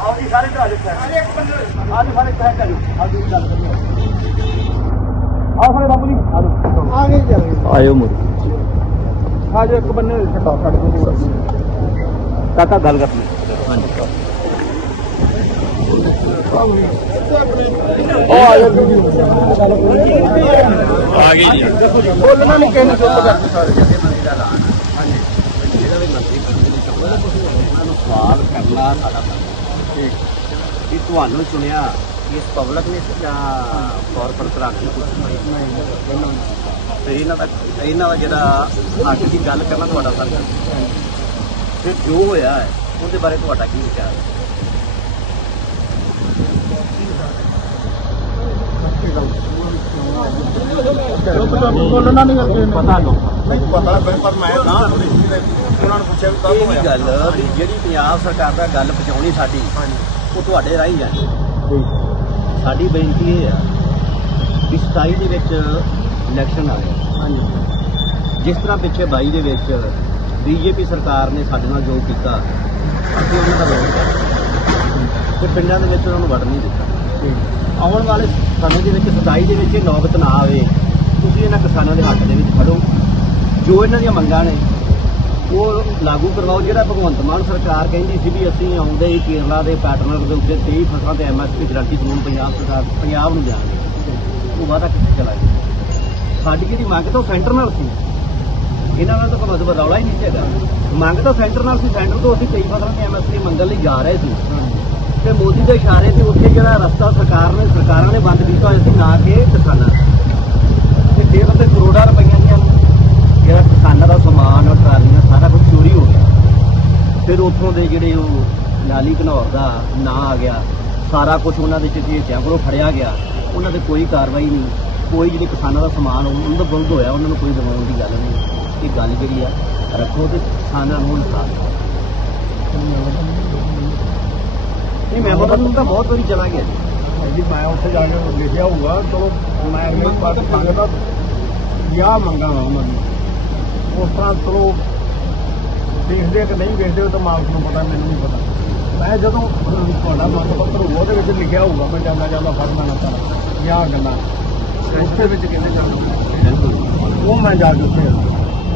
ਆਓ ਜੀ ਸਾਰੇ ਢਾਲ ਇੱਕ ਆ ਜੀ ਸਾਰੇ ਕਹਿ ਕਰਿਓ ਆ ਜੀ ਗੱਲ ਕਰਿਓ ਆਓ ਸਾਰੇ ਬਾਬੂ ਜੀ ਆ ਜਾਓ ਆਗੇ ਚੱਲ ਗਏ ਆਇਓ ਮੁਰ ਆ ਜਾਓ ਇੱਕ ਬੰਨੇ ਛੱਡੋ ਕੱਢ ਦਿਓ। ਕਾਕਾ ਗੱਲ ਕਰ। ਹਾਂਜੀ। ਉਹ ਆ ਜਾ। ਵੀਡੀਓ ਆ ਗਈ ਜੀ। ਬੋਲਣਾ ਨਹੀਂ ਨੂੰ ਚੁੱਪ ਕਰ। ਸਾਰੇ ਸਵਾਲ ਕਰਨਾ ਸਾਡਾ ਫਰਜ਼ ਵੀ ਤੁਹਾਨੂੰ ਚੁਣਿਆ ਇਸ ਪਬਲਿਕ ਨੇ ਜਾਂ ਕਾਰਪੋਰੇਟ ਰੱਖ ਕੁਝ ਤੇ ਇਹਨਾਂ ਦਾ ਇਹਨਾਂ ਦਾ ਜਿਹੜਾ ਹੱਕ ਦੀ ਗੱਲ ਕਰਨਾ ਤੁਹਾਡਾ ਫਰਜ਼ ਹੈ ਤੇ ਜੋ ਹੋਇਆ ਹੈ ਉਹਦੇ ਬਾਰੇ ਤੁਹਾਡਾ ਕੀ ਵਿਚਾਰ ਹੈ? ਬੋਲਣਾ ਨਹੀਂ ਕਰਦੇ ਪਤਾ ਲੋ ਪਤਾ ਪਰ ਮੈਂ ਨਾ ਥੋੜੀ ਉਹਨਾਂ ਨੂੰ ਪੁੱਛਿਆ ਵੀ ਇਹ ਵੀ ਗੱਲ ਵੀ ਜਿਹੜੀ ਪੰਜਾਬ ਸਰਕਾਰ ਦਾ ਗੱਲ ਪਹੁੰਚਾਉਣੀ ਸਾਡੀ ਉਹ ਤੁਹਾਡੇ ਰਾਹੀਂ ਜਾਣੀ ਸਾਡੀ ਬੇਨਤੀ ਇਹ ਆ ਕਿ 27 ਦੇ ਵਿੱਚ ਇਲੈਕਸ਼ਨ ਆ ਗਿਆ ਜਿਸ ਤਰ੍ਹਾਂ ਪਿੱਛੇ 22 ਦੇ ਵਿੱਚ ਬੀਜੇਪੀ ਸਰਕਾਰ ਨੇ ਸਾਡੇ ਨਾਲ ਜੋ ਕੀਤਾ ਅਸੀਂ ਉਹਨਾਂ ਦਾ ਵਿਰੋਧ ਕਰਦੇ ਤੇ ਪਿੰਡਾਂ ਦੇ ਵਿੱਚ ਉਹਨਾਂ ਨੂੰ ਵੜ ਨਹੀਂ ਦਿੱਤਾ। ਆਉਣ ਵਾਲੇ ਸਮੇਂ ਦੇ ਵਿੱਚ 27 ਦੇ ਵਿੱਚ ਇਹ ਨੌਬਤ ਨਾ ਆਵੇ ਤੁਸੀਂ ਇਹਨਾਂ ਕਿਸਾਨਾਂ ਦੇ ਹੱਕ ਦੇ ਵਿੱਚ ਖੜੋ। ਜੋ ਇਹਨਾਂ ਦੀਆਂ ਮੰਗਾਂ ਨੇ, ਉਹ ਲਾਗੂ ਕਰਵਾਓ। ਜਿਹੜਾ ਭਗਵੰਤ ਮਾਨ ਸਰਕਾਰ ਕਹਿੰਦੀ ਸੀ ਵੀ ਅਸੀਂ ਆਉਂਦੇ ਹੀ ਕੇਰਲਾ ਦੇ ਪੈਟਰਨ ਦੇ ਉੱਤੇ 23 ਫਸਲਾਂ ਤੇ ਐਮਐਸਪੀ ਗਰੰਟੀ ਕਾਨੂੰਨ ਪੰਜਾਬ ਸਰਕਾਰ, ਪੰਜਾਬ ਨੂੰ ਦੇਣਗੇ ਉਹ ਵਾਅਦਾ ਕਿੱਥੇ ਚਲਾ ਗਿਆ? ਸਾਡੀ ਜਿਹੜੀ ਮੰਗ ਤਾਂ ਉਹ ਸੈਂਟਰ ਨਾਲ ਸੀ। ਇਹਨਾਂ ਨਾਲ ਤਾਂ ਕੋਈ ਮਤਲਬ ਰੌਲਾ ਹੀ ਨਹੀਂ ਹੈਗਾ। ਮੰਗ ਤਾਂ ਸੈਂਟਰ ਨਾਲ ਸੀ। ਸੈਂਟਰ ਤੋਂ ਅਸੀਂ 23 ਫਸਲਾਂ ਤੇ ਐਮਐਸਪੀ ਮੰਗਣ ਲਈ ਜਾ ਰਹੇ ਸੀ। ਤੇ ਮੋਦੀ ਦੇ ਇਸ਼ਾਰੇ ਤੇ ਉੱਥੇ ਜਿਹੜਾ ਰਸਤਾ ਸਰਕਾਰ ਨੇ ਸਰਕਾਰਾਂ ਨੇ ਬੰਦ ਕੀਤਾ ਹੋਇਆ ਸੀ, ਨਾ ਕਿ ਕਿਸਾਨਾਂ ਨੇ। ਤੇ ਕਰੋੜਾਂ ਰੁਪਈਆਂ ਦੀਆਂ ਜਿਹੜਾ ਕਿਸਾਨਾਂ ਦਾ ਸਮਾਨ ਔਰ ਟਰਾਲੀਆਂ ਸਾਰਾ ਕੁਝ ਚੋਰੀ ਹੋ ਗਿਆ। ਫਿਰ ਉੱਥੋਂ ਦੇ ਜਿਹੜੇ ਉਹ ਲਾਲੀ ਘਨੌਰ ਦਾ ਨਾਂ ਆ ਗਿਆ। ਸਾਰਾ ਕੁਝ ਉਹਨਾਂ ਦੇ ਚਿੱਠੀਆਂ ਕੋਲੋਂ ਫੜਿਆ ਗਿਆ ਉਹਨਾਂ ਤੇ ਕੋਈ ਕਾਰਵਾਈ ਨਹੀਂ। ਕੋਈ ਜਿਹੜੇ ਕਿਸਾਨਾਂ ਦਾ ਸਮਾਨ ਉਹਨਾਂ ਦਾ ਬੁਲਦ ਹੋਇਆ ਉਹਨਾਂ ਨੂੰ ਕੋਈ ਦਬਾਉਣ ਦੀ ਗੱਲ ਨਹੀਂ। ਇਹ ਗੱਲ ਜਿਹੜੀ ਆ ਰੱਖੋ ਤੇ ਕਿਸਾਨਾਂ ਨੂੰ ਇਨਸਾਫ ਨਹੀਂ ਮੈਂ ਬੋਲਾਂ ਤਾਂ ਬਹੁਤ ਵਾਰੀ ਚਲਾ ਗਿਆ। ਜੀ ਮੈਂ ਉੱਥੇ ਜਾ ਕੇ ਲਿਖਿਆ ਹੋਊਗਾ ਚਲੋ ਮੈਂ ਅਗਲੀ ਵਾਰ ਮੰਗਦਾ ਵਿਆਹ ਮੰਗਾ ਉਹਨਾਂ ਨੂੰ। ਉਸ ਤਰ੍ਹਾਂ ਚਲੋ, ਦੇਖਦੇ ਕਿ ਨਹੀਂ ਵੇਖਦੇ ਤਾਂ ਮਾਲਕ ਨੂੰ ਪਤਾ, ਮੈਨੂੰ ਨਹੀਂ ਪਤਾ। ਮੈਂ ਜਦੋਂ, ਤੁਹਾਡਾ ਮੰਗ ਪੱਤਰ ਹੋਊਗਾ ਉਹਦੇ ਵਿੱਚ ਲਿਖਿਆ ਹੋਊਗਾ, ਮੈਂ ਜਾਂਦਾ ਜਾਂਦਾ ਫੜਨਾ ਨਾ ਕਰ ਯਾ ਗੱਲਾਂ। ਉਸਦੇ ਵਿੱਚ ਕਿਹਨੇ ਜਾਣਾ? ਉਹ ਮੈਂ ਜਾ ਕੇ ਉੱਥੇ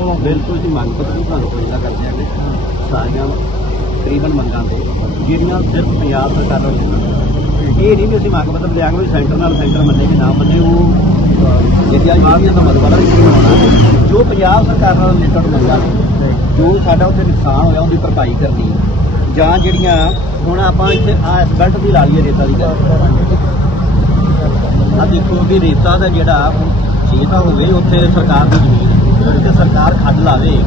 ਉਹ ਬਿਲਕੁਲ ਜੀ, ਮੰਗ ਪੱਤਰ ਵੀ ਤੁਹਾਨੂੰ ਕੋਈ ਨਾ ਕਰਦੇ ਸਾਰੀਆਂ ਤਕਰੀਬਨ ਮੰਗਾਂ ਤੇ, ਜਿਹੜੀਆਂ ਸਿਰਫ ਪੰਜਾਬ ਸਰਕਾਰ ਨੂੰ ਇਹ ਨਹੀਂ ਵੀ ਅਸੀਂ ਮੰਗ ਪੱਤਰ ਲਿਆਂਗੇ, ਵੀ ਸੈਂਟਰ ਨਾਲ ਸੈਂਟਰ ਮੰਨੇ ਕਿ ਨਾ ਮੰਨੇ, ਉਹ ਅਹ, ਜਿਹੜੀਆਂ ਜਿਹੜੀਆਂ ਦਾ ਮਤਲਬ ਹੈ ਕਿ ਹੋਣਾ ਜੋ ਪੰਜਾਬ ਸਰਕਾਰ ਨਾਲ ਰਿਲੇਟਡ ਮੁੱਦਾ ਨੇ ਜੋ ਸਾਡਾ ਉੱਥੇ ਨੁਕਸਾਨ ਹੋਇਆ ਉਹਦੀ ਭਰਪਾਈ ਕਰਨੀ। ਜਾਂ ਜਿਹੜੀਆਂ ਹੁਣ ਆਪਾਂ ਇੱਥੇ ਆ ਇਸ ਬੈਲਟ ਦੀ ਲਾ ਲਈਏ ਰੇਤਾ ਦੀ ਗੱਲ। ਆ ਦੇਖੋ ਵੀ ਰੇਤਾ ਦਾ ਜਿਹੜਾ ਜੇ ਤਾਂ ਹੋਵੇ ਉੱਥੇ ਸਰਕਾਰ ਦੀ ਜ਼ਮੀਨ ਹੈ। ਤੇ ਸਰਕਾਰ ਖੱਡ ਲਾਵੇ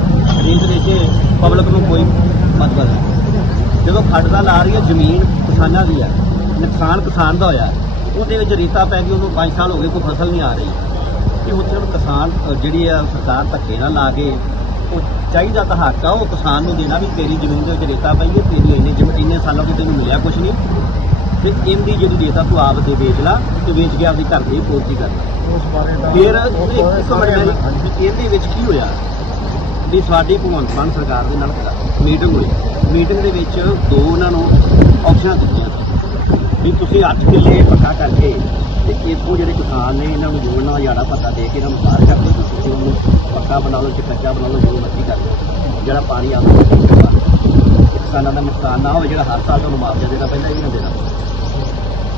ਰੇਤ ਦੇ ਕੇ ਪਬਲਿਕ ਨੂੰ ਕੋਈ ਮਤਲਬ ਨਹੀਂ। ਜਦੋਂ ਖੱਡ ਦਾ ਲਾ ਰਹੀ ਹੈ ਜ਼ਮੀਨ ਕਿਸਾਨਾਂ ਦੀ ਹੈ। ਨੁਕਸਾਨ ਕਿਸਾਨ ਦਾ ਹੋਇਆ। ਉਹਦੇ ਵਿੱਚ ਰੇਤਾ ਪੈ ਗਈ ਉਹਨੂੰ 5 ਸਾਲ ਹੋ ਗਏ ਕੋਈ ਫਸਲ ਨਹੀਂ ਆ ਰਹੀ। ਕਿ ਉੱਥੇ ਹੁਣ ਕਿਸਾਨ ਜਿਹੜੀ ਆ ਸਰਕਾਰ ਧੱਕੇ ਨਾਲ ਲਾ ਕੇ ਉਹ ਚਾਹੀਦਾ ਤਾਂ ਹੱਕ ਆ ਉਹ ਕਿਸਾਨ ਨੂੰ ਦੇਣਾ ਵੀ ਤੇਰੀ ਜ਼ਮੀਨ ਦੇ ਵਿੱਚ ਰੇਤਾ ਪਈ ਹੈ ਤੇਰੀ ਇੰਨੇ ਜ਼ਮੀਨ ਇੰਨੇ ਸਾਲਾਂ ਤੋਂ ਤੈਨੂੰ ਮਿਲਿਆ ਕੁਝ ਨਹੀਂ। ਤੇ ਇਹਦੀ ਜਿਹੜੀ ਰੇਤਾ ਤੂੰ ਆਪ ਦੇ ਵੇਚ ਲਾ ਤੇ ਵੇਚ ਕੇ ਆਪਦੀ ਘਰ ਦੀ ਪੂਰਤੀ ਕਰ। ਉਸ ਬਾਰੇ ਦਾ ਫਿਰ ਇੱਕ ਮਿੰਟ ਇਹਦੇ ਵਿੱਚ ਕੀ ਹੋਇਆ? ਵੀ ਸਾਡੀ ਭਗਵੰਤ ਮਾਨ ਸਰਕਾਰ ਦੇ ਨਾਲ ਮੀਟਿੰਗ ਹੋਈ। ਮੀਟਿੰਗ ਦੇ ਵਿੱਚ ਦੋ ਉਹਨਾਂ ਨੂੰ ਆਪਸ਼ਨਾਂ ਦਿੱਤੀਆਂ। ਵੀ ਤੁਸੀਂ 8 ਕਿੱਲੇ ਪੱਕਾ ਕਰਕੇ ਤੇ ਇੱਥੋਂ ਜਿਹੜੇ ਕਿਸਾਨ ਨੇ ਇਹਨਾਂ ਨੂੰ ਜੋੜਨਾ ਯਾੜਾ ਪੱਤਾ ਦੇ ਕੇ ਇਹਨਾਂ ਨੂੰ ਬਾਹਰ ਕਰ ਦਿਓ ਤੁਸੀਂ ਉਹਨੂੰ ਪੱਕਾ ਬਣਾ ਲਓ ਕਿ ਕੱਚਾ ਬਣਾ ਲਓ ਜੋ ਮਰਜ਼ੀ ਕਰ ਲਓ। ਜਿਹੜਾ ਪਾਣੀ ਆਉਂਦਾ ਉਹ ਕਿਸਾਨਾਂ ਦਾ ਨੁਕਸਾਨ ਨਾ ਹੋਵੇ ਜਿਹੜਾ ਹਰ ਸਾਲ ਤੁਹਾਨੂੰ ਮੁਆਵਜ਼ਾ ਦੇਣਾ ਪੈਂਦਾ ਇਹ ਵੀ ਨਾ ਦੇਣਾ।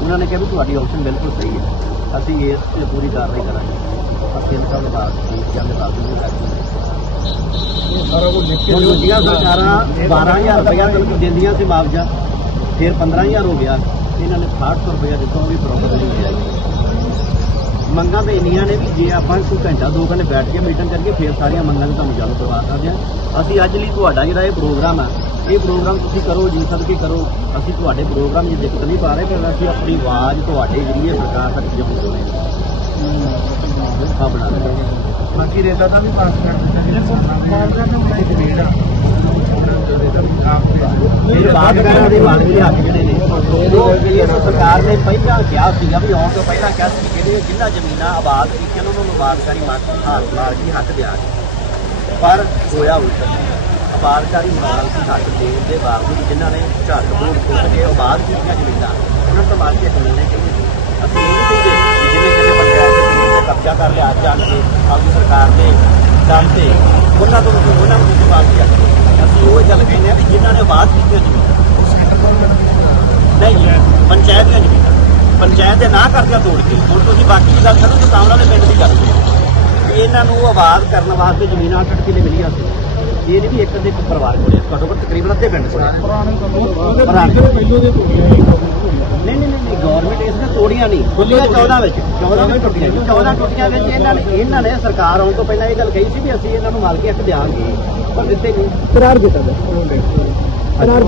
ਉਹਨਾਂ ਨੇ ਕਿਹਾ ਵੀ ਤੁਹਾਡੀ ਆਪਸ਼ਨ ਬਿਲਕੁਲ ਸਹੀ ਹੈ। ਅਸੀਂ ਇਸ ਤੇ ਪੂਰੀ ਕਾਰਵਾਈ ਕਰਾਂਗੇ। ਅਸੀਂ ਇਹਨਾਂ ਸਾਲ ਬਾਅਦ ਕੀ ਦੇ ਬਾਅਦ ਵੀ ਕਰਾਂਗੇ। ਇਹ ਸਾਰਾ ਕੁਝ ਲਿਖ ਕੇ ਸਰਕਾਰਾਂ 12000 ਰੁਪਇਆ ਤੱਕ ਦਿੰਦੀਆਂ ਸੀ ਮੁਆਵਜ਼ਾ ਫਿਰ 15000 ਹੋ ਗਿਆ। ਇਹਨਾਂ ਨੇ 60 ਰੁਪਇਆ ਦਿੱਤਾ ਉਹ ਵੀ ਬਰੋਬਰ ਨਹੀਂ ਹੋਇਆ ਮੰਗਾਂ ਤਾਂ ਇੰਨੀਆਂ ਨੇ ਵੀ ਜੇ ਆਪਾਂ ਕੋਈ ਘੰਟਾ ਦੋ ਘੰਟੇ ਬੈਠ ਕੇ ਮੀਟਿੰਗ ਕਰਕੇ ਫਿਰ ਸਾਰੀਆਂ ਮੰਗਾਂ ਨੂੰ ਤੁਹਾਨੂੰ ਜਾਣੂ ਕਰਵਾ ਸਕਦੇ ਹਾਂ। ਅਸੀਂ ਅੱਜ ਲਈ ਤੁਹਾਡਾ ਜਿਹੜਾ ਇਹ ਪ੍ਰੋਗਰਾਮ ਹੈ ਇਹ ਪ੍ਰੋਗਰਾਮ ਤੁਸੀਂ ਕਰੋ ਜੀ ਸਦਕੇ ਕਰੋ। ਅਸੀਂ ਤੁਹਾਡੇ ਪ੍ਰੋਗਰਾਮ 'ਚ ਦਿੱਕਤ ਨਹੀਂ ਪਾ ਰਹੇ ਪਰ ਅਸੀਂ ਆਪਣੀ ਆਵਾਜ਼ ਤੁਹਾਡੇ ਜਰੀਏ ਸਰਕਾਰ ਤੱਕ ਪਹੁੰਚਾਉਣੀ ਹੈ ਆ ਬਣਾ ਬਾਕੀ ਰੇਤਾ ਦਾ ਵੀ ਪਾਸ ਕਰ ਦਿੱਤਾ ਜਿਹੜੇ ਮਾਰਦਾ ਤਾਂ ਮੈਂ ਇੱਕ ਰੇਟ ਆ ਇਹ ਬਾਤ ਕਰਨ ਦੇ ਬਾਅਦ ਵੀ ਹੱਕ ਜਿਹੜੇ ਨੇ ਸਰਕਾਰ ਨੇ ਪਹਿਲਾਂ ਕਿਹਾ ਸੀਗਾ ਵੀ ਆਉਣ ਤੋਂ ਪਹਿਲਾਂ ਕਿਹਾ ਸੀ ਕਿ ਜਿਹੜੇ ਜਿੰਨਾ ਜ਼ਮੀਨਾਂ ਆਬਾਦ ਕੀਤੀਆਂ ਉਹਨਾਂ ਨੂੰ ਆਬਾਦਕਾਰੀ ਮਾਲਕ ਹਾਲ ਨਾਲ ਹੀ ਹੱਕ ਦਿਆਂਗੇ ਪਰ ਹੋਇਆ ਉਲਟਾ। ਆਬਾਦਕਾਰੀ ਮਾਲਕੀ ਹੱਕ ਦੇਣ ਦੇ ਬਾਵਜੂਦ ਜਿਨ੍ਹਾਂ ਨੇ ਝੱਟ ਬੋਰਡ ਫੁੱਟ ਕੇ ਆਬਾਦ ਕੀਤੀਆਂ ਜ਼ਮੀਨਾਂ, ਉਹਨਾਂ ਤੋਂ ਮਾਲਕ ਕੇ ਮਿਲਣੇ ਚਾਹੀਦੇ ਸੀ। ਅਸੀਂ ਇਹ ਨਹੀਂ ਕਹਿੰਦੇ ਕਿ ਕਿਸੇ ਪੰਚਾਇਤ ਦੇ ਜ਼ਮੀਨ ਤੇ ਕਬਜ਼ਾ ਕਰ ਲਿਆ, ਅੱਜ ਜਾਣ ਕੇ ਆਪਦੀ ਸਰਕਾਰ ਦੇ ਦਮ ਤੇ ਉਹਨਾਂ ਤੋਂ ਉਹਨਾਂ ਨੂੰ ਤੁਸੀਂ ਬਾਤ ਨਹੀਂ ਅਸੀਂ ਉਹ ਗੱਲ ਕਹਿੰਦੇ ਆ ਕਿ ਜਿਨ੍ਹਾਂ ਨੇ ਆਬਾਦ ਕੀਤੀਆਂ ਜ਼ਮੀਨਾਂ ਨਹੀਂ ਪੰਚਾਇਤ ਦੀਆਂ ਜ਼ਮੀਨਾਂ ਪੰਚਾਇਤ ਕਰਜ਼ਾ ਤੋੜ ਕੇ। ਹੁਣ ਤੁਸੀਂ ਬਾਕੀ ਦੀ ਗੱਲ ਕਰੋ ਤੇ ਤਾਮਰਾ ਦੇ ਪਿੰਡ ਦੀ ਗੱਲ ਕਰੋ ਇਹਨਾਂ ਨੂੰ ਆਬਾਦ ਕਰਨ ਵਾਸਤੇ ਜ਼ਮੀਨਾਂ 8 ਕਿਲੇ ਮਿਲੀਆਂ ਸੀ। ਇਹ ਨਹੀਂ ਵੀ ਇੱਕ ਦੇ ਇੱਕ ਪਰਿਵਾਰ ਕੋਲੇ ਘੱਟੋ ਘੱਟ ਤਕਰੀਬਨ ਅੱਧੇ ਪਿੰਡ ਕੋਲੇ। ਨਹੀਂ ਨਹੀਂ ਨਹੀਂ ਗਵਰਨਮੈਂਟ ਇਸ ਨੇ ਤੋੜੀਆਂ ਨਹੀਂ। ਖੁੱਲੀਆਂ 14 ਵਿੱਚ 14 ਵਿੱਚ ਟੁੱਟੀਆਂ ਜੀ 14 ਟੁੱਟੀਆਂ ਵਿੱਚ ਇਹਨਾਂ ਨੇ ਇਹਨਾਂ ਨੇ ਸਰਕਾਰ ਆਉਣ ਤੋਂ ਪਹਿਲਾਂ ਇਹ ਗੱਲ ਕਹੀ ਸੀ ਵੀ ਅਸੀਂ ਇਹਨਾਂ ਨੂੰ ਮਾਲਕੀ ਹੱਕ ਦਿਆਂਗੇ। ਪਰ ਦਿੱਤੇ ਨਹੀਂ। ਕਰਾਰ ਦਿੱਤਾ ਕਰਾਰ